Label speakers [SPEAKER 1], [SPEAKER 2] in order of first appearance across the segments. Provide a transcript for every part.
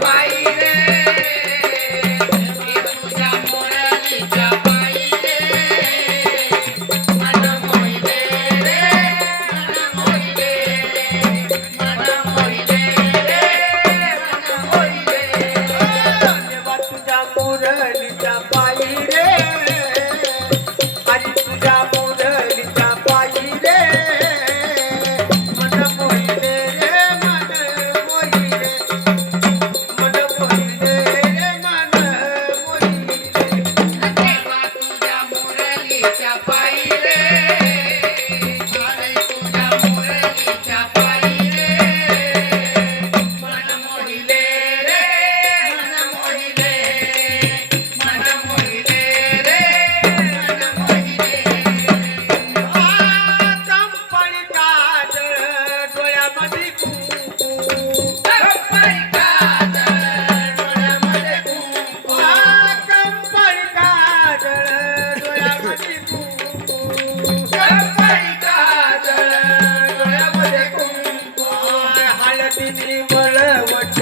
[SPEAKER 1] baile. Malathi ಮಳವಟ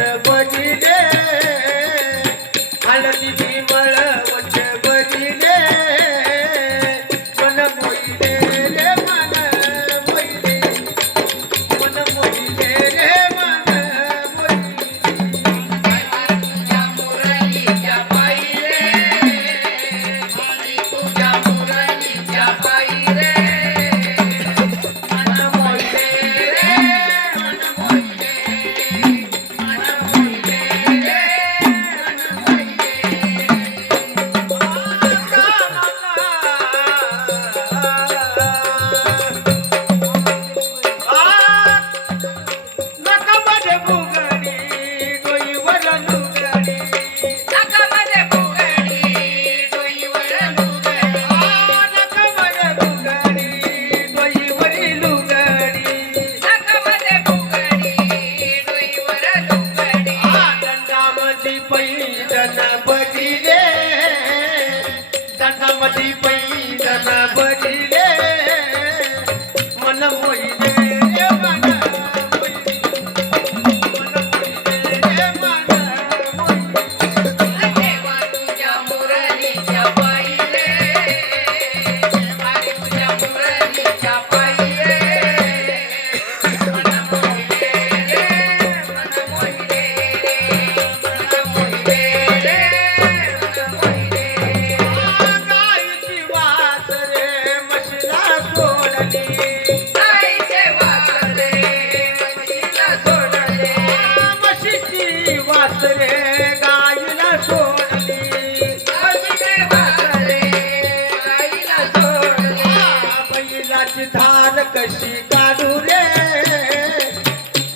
[SPEAKER 2] बैलाची धार कशी काढू रे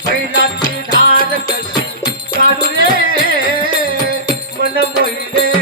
[SPEAKER 2] बैलाची धार कशी काढू रे मन मोहिले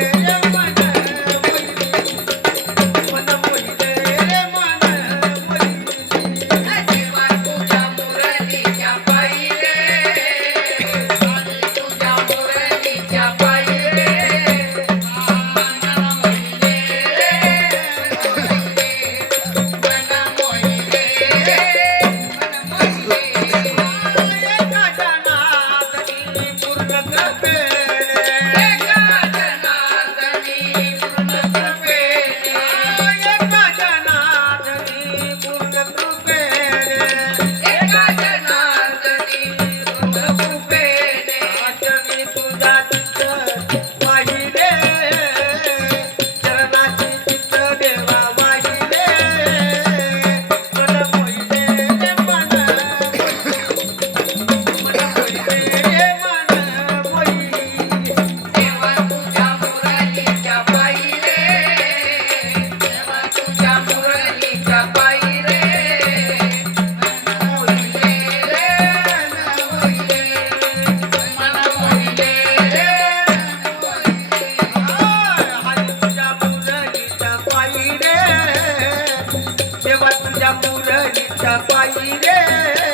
[SPEAKER 2] yeah.